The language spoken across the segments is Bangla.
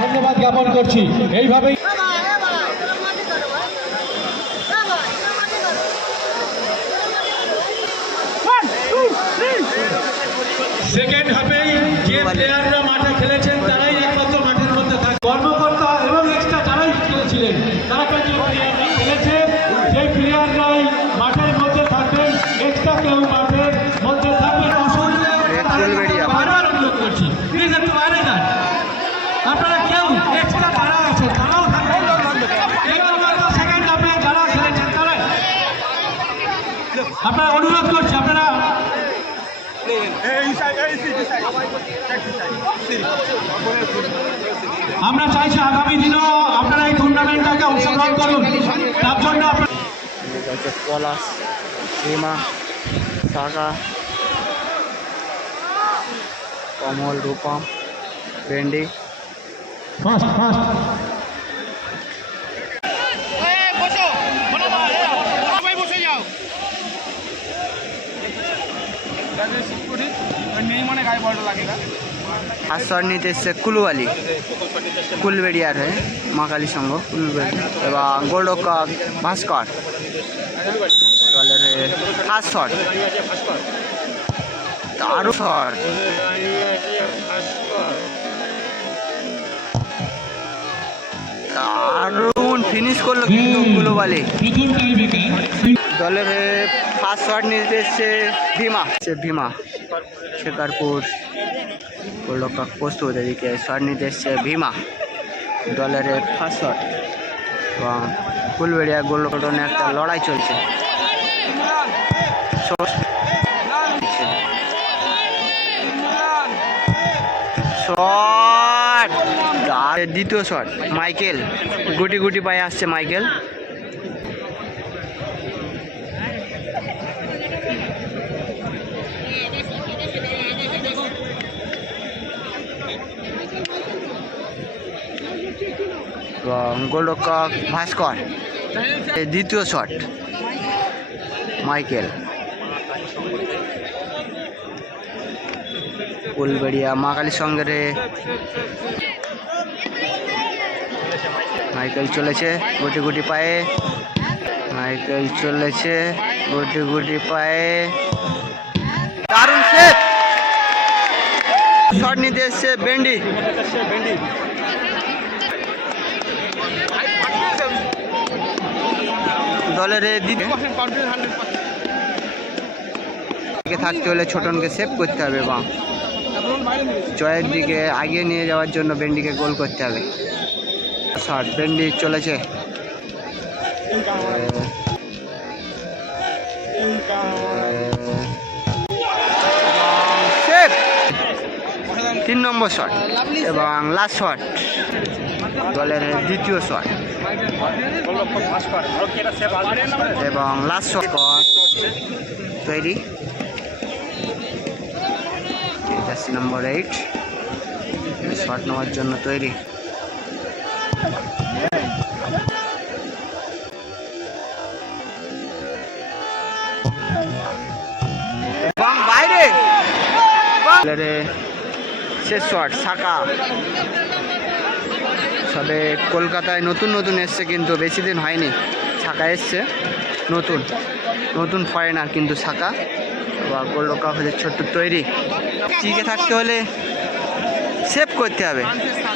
ধন্যবাদ জ্ঞাপন করছি। এইভাবেই সেকেন্ড হাফেই যে প্লেয়াররা মাঠে খেলেছেন, তারাই একমাত্র মাঠের মধ্যে থাকে কর্মকর্তা এবং আপনারা অনুরোধ করছি আপনারা আমরা চাইছি আগামী দিনেও আপনারা এই টুর্নামেন্টটাকে অংশগ্রহণ করুন। তার জন্য পলাশ রিমা সাগা কমল রূপম ভেন্ডি। ফার্স্ট ফার্স্ট আর শট নিতে এসছে কুলুয়ালি। কুলবেড়িয়ার হয়ে মা কালী সংঘ, কুলবেড়ি। এবং গোল্ডকক ভাস্কর। দলের হয়ে ফার্স্ট শট দারুণ শট। দারুণ ফিনিশ করল কিন্তু কুলুবালি দলের ফার্স্ট শট নিতে এসছে ভীমা। সে ভীমা। শেখারপুর গোলক প্রস্তুত এদিকে শট নিতে এসছে ভীমা। দলের ফার্স্ট শট এবং ফুলবেড়িয়া গোলকটনে একটা লড়াই চলছে। শট। দ্বিতীয় শট, মাইকেল। গুটি গুটি পায়ে আসছে মাইকেল। এবং গোলরক্ষক ভাস্কর। দ্বিতীয় শট, মাইকেল। ফুলবেড়িয়া মা কালীর সঙ্গে রে মাইকেল চলেছে গুটি গুটি পায়ে। মাইকেল চলেছে গুটি গুটি পায়ে। দারুণ শট নিতে এসছে বেন্ডি। দলের থাকতে হলে ছোটনকে সেভ করতে হবে বা জয়ের দিকে আগিয়ে নিয়ে যাওয়ার জন্য বেন্ডিকে গোল করতে হবে। শট বেন্ডি চলেছে। তিন নম্বর শট এবং লাস্ট শট দলের দ্বিতীয় শট এবং লাস্ট শট তৈরি। নম্বর এইট শট নেওয়ার জন্য তৈরি। বাইরে। শেষ শট সাকা। সবে কলকাতায় নতুন নতুন এসছে কিন্তু বেশি দিন হয়নি। শাখা এসছে, নতুন। নতুন ফরেনার কিন্তু শাখা। বা গোল্ড কাপ হচ্ছে ছোট্ট তৈরি। টিকে থাকতে হলে সেভ করতে হবে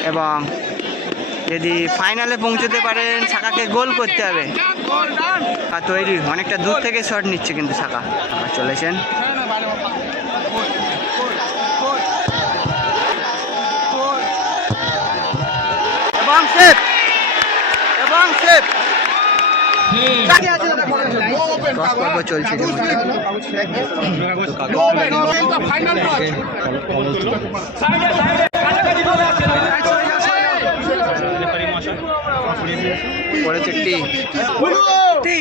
এবং যদি ফাইনালে পৌঁছতে পারেন, শাখাকে গোল করতে হবে। আর তৈরি, অনেকটা দূর থেকে শট নিচ্ছে কিন্তু শাখা। চলেছেন। এবং সেভ এবং পর্ব চলছে। পড়েছে টি। টি